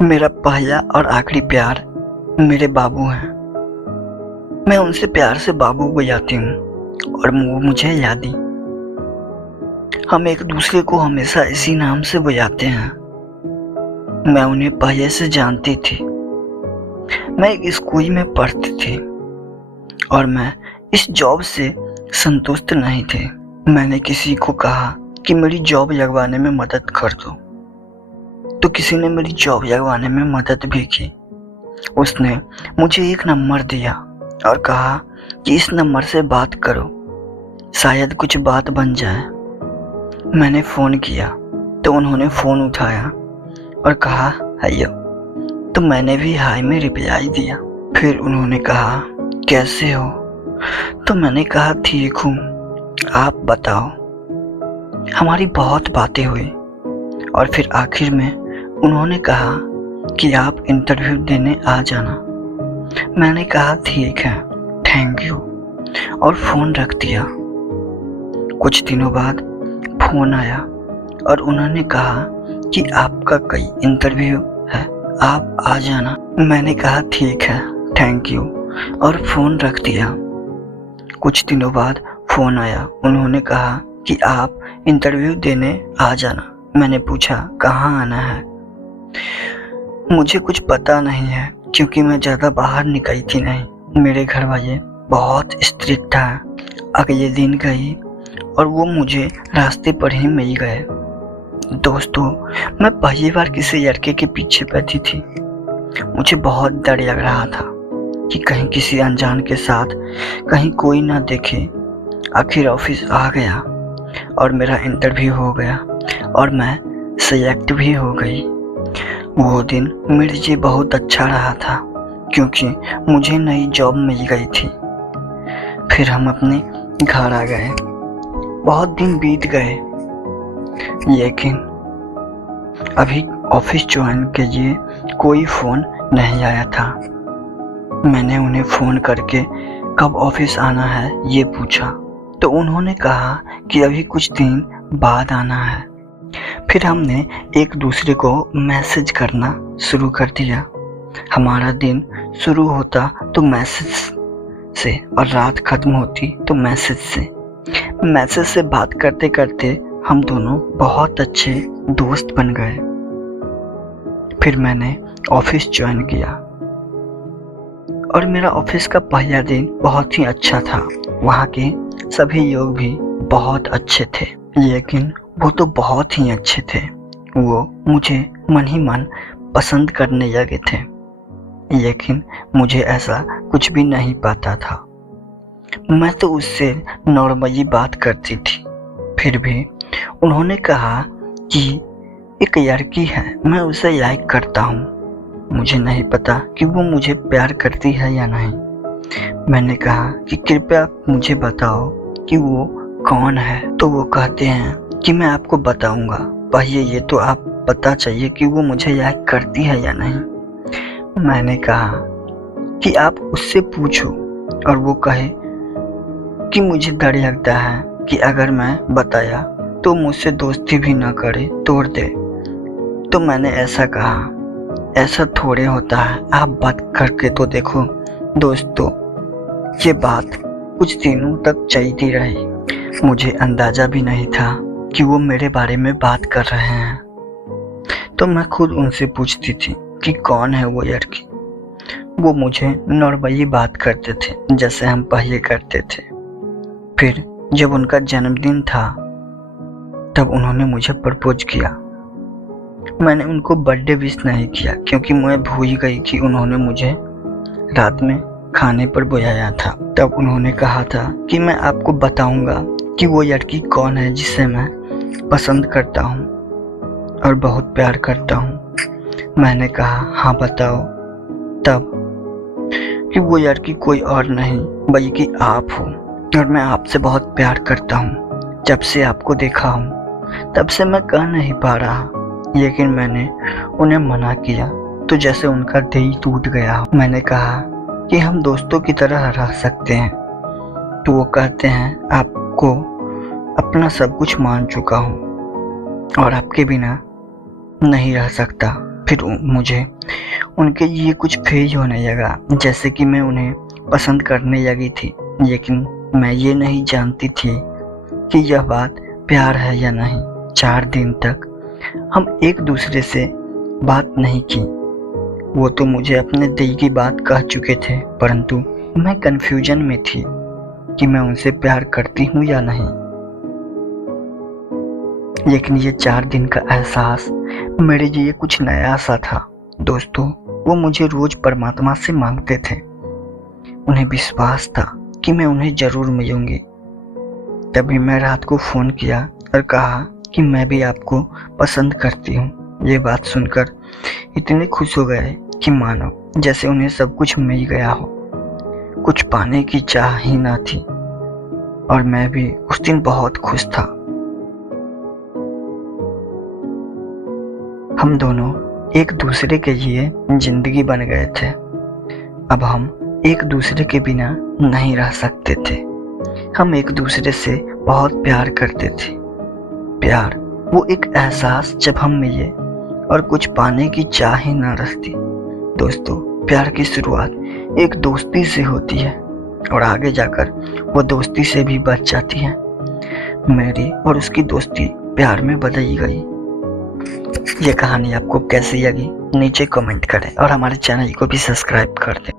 मेरा पहला और आखिरी प्यार मेरे बाबू हैं। मैं उनसे प्यार से बाबू बुलाती हूँ और वो मुझे यादी। हम एक दूसरे को हमेशा इसी नाम से बुलाते हैं। मैं उन्हें पहले से जानती थी। मैं एक स्कूल में पढ़ती थी और मैं इस जॉब से संतुष्ट नहीं थी। मैंने किसी को कहा कि मेरी जॉब लगवाने में मदद कर दो, तो किसी ने मेरी जॉब लगवाने में मदद भी की। उसने मुझे एक नंबर दिया और कहा कि इस नंबर से बात करो, शायद कुछ बात बन जाए। मैंने फ़ोन किया तो उन्होंने फ़ोन उठाया और कहा हेलो, तो मैंने भी हाय में रिप्लाई दिया। फिर उन्होंने कहा कैसे हो, तो मैंने कहा ठीक हूँ, आप बताओ। हमारी बहुत बातें हुई और फिर आखिर में उन्होंने कहा कि आप इंटरव्यू देने आ जाना। मैंने कहा ठीक है, थैंक यू, और फ़ोन रख दिया। कुछ दिनों बाद फ़ोन आया और उन्होंने कहा कि आपका कई इंटरव्यू है, आप आ जाना। मैंने कहा ठीक है, थैंक यू, और फ़ोन रख दिया। कुछ दिनों बाद फ़ोन आया, उन्होंने कहा कि आप इंटरव्यू देने आ जाना। मैंने पूछा कहाँ आना है। मुझे कुछ पता नहीं है क्योंकि मैं ज़्यादा बाहर निकली थी नहीं। मेरे घर वाले बहुत स्ट्रिक्ट था। अगले दिन गई और वो मुझे रास्ते पर ही मिल गए। दोस्तों, मैं पहली बार किसी लड़के के पीछे बैठी थी। मुझे बहुत डर लग रहा था कि कहीं किसी अनजान के साथ कहीं कोई ना देखे। आखिर ऑफिस आ गया और मेरा इंटरव्यू हो गया और मैं सेलेक्ट भी हो गई। वो दिन मेरे लिए बहुत अच्छा रहा था क्योंकि मुझे नई जॉब मिल गई थी। फिर हम अपने घर आ गए। बहुत दिन बीत गए, लेकिन अभी ऑफिस ज्वाइन के लिए कोई फ़ोन नहीं आया था। मैंने उन्हें फ़ोन करके कब ऑफिस आना है ये पूछा, तो उन्होंने कहा कि अभी कुछ दिन बाद आना है। फिर हमने एक दूसरे को मैसेज करना शुरू कर दिया। हमारा दिन शुरू होता तो मैसेज से और रात ख़त्म होती तो मैसेज से। मैसेज से बात करते करते हम दोनों बहुत अच्छे दोस्त बन गए। फिर मैंने ऑफिस ज्वाइन किया और मेरा ऑफिस का पहला दिन बहुत ही अच्छा था। वहाँ के सभी लोग भी बहुत अच्छे थे, लेकिन वो तो बहुत ही अच्छे थे। वो मुझे मन ही मन पसंद करने लगे थे, लेकिन मुझे ऐसा कुछ भी नहीं पता था। मैं तो उससे नॉर्मली बात करती थी। फिर भी उन्होंने कहा कि एक लड़की है, मैं उसे लाइक करता हूँ। मुझे नहीं पता कि वो मुझे प्यार करती है या नहीं। मैंने कहा कि कृपया मुझे बताओ कि वो कौन है। तो वो कहते हैं कि मैं आपको बताऊंगा, पहले ये तो आप पता चाहिए कि वो मुझे लाइक करती है या नहीं। मैंने कहा कि आप उससे पूछो और वो कहे कि मुझे डर लगता है कि अगर मैं बताया तो मुझसे दोस्ती भी ना करे, तोड़ दे। तो मैंने ऐसा कहा, ऐसा थोड़े होता है, आप बात करके तो देखो। दोस्तों, ये बात कुछ दिनों तक चलती रही। मुझे अंदाज़ा भी नहीं था कि वो मेरे बारे में बात कर रहे हैं। तो मैं खुद उनसे पूछती थी कि कौन है वो लड़की। वो मुझे नॉर्मली बात करते थे जैसे हम पहले करते थे। फिर जब उनका जन्मदिन था तब उन्होंने मुझे प्रपोज किया। मैंने उनको बर्थडे विश नहीं किया क्योंकि मैं भूल गई कि उन्होंने मुझे रात में खाने पर बुलाया था। तब उन्होंने कहा था कि मैं आपको बताऊंगा कि वो लड़की कौन है जिसे मैं पसंद करता हूँ और बहुत प्यार करता हूँ। मैंने कहा हाँ बताओ। तब कि वो लड़की कोई और नहीं बल्कि आप हो और मैं आपसे बहुत प्यार करता हूँ। जब से आपको देखा हूँ तब से मैं कह नहीं पा रहा, लेकिन मैंने उन्हें मना किया तो जैसे उनका दिल टूट गया। मैंने कहा कि हम दोस्तों की तरह रह सकते हैं। तो वो कहते हैं आपको अपना सब कुछ मान चुका हूँ और आपके बिना नहीं रह सकता। फिर मुझे उनके ये कुछ फेज होने लगा, जैसे कि मैं उन्हें पसंद करने लगी थी। लेकिन मैं ये नहीं जानती थी कि यह बात प्यार है या नहीं। 4 दिन तक हम एक दूसरे से बात नहीं की। वो तो मुझे अपने दिल की बात कह चुके थे, परंतु मैं कंफ्यूजन में थी कि मैं उनसे प्यार करती हूँ या नहीं। लेकिन ये 4 दिन का एहसास मेरे लिए कुछ नया सा था। दोस्तों, वो मुझे रोज परमात्मा से मांगते थे। उन्हें विश्वास था कि मैं उन्हें जरूर मिलूंगी। तभी मैं रात को फ़ोन किया और कहा कि मैं भी आपको पसंद करती हूँ। ये बात सुनकर इतने खुश हो गए कि मानो जैसे उन्हें सब कुछ मिल गया हो। कुछ पाने की चाह ही ना थी और मैं भी उस दिन बहुत खुश था। हम दोनों एक दूसरे के लिए जिंदगी बन गए थे। अब हम एक दूसरे के बिना नहीं रह सकते थे। हम एक दूसरे से बहुत प्यार करते थे। प्यार वो एक एहसास जब हम मिले और कुछ पाने की चाह ही ना रहती। दोस्तों, प्यार की शुरुआत एक दोस्ती से होती है और आगे जाकर वो दोस्ती से भी बढ़ जाती है। मेरी और उसकी दोस्ती प्यार में बदल गई। ये कहानी आपको कैसी लगी नीचे कमेंट करें और हमारे चैनल को भी सब्सक्राइब कर दें।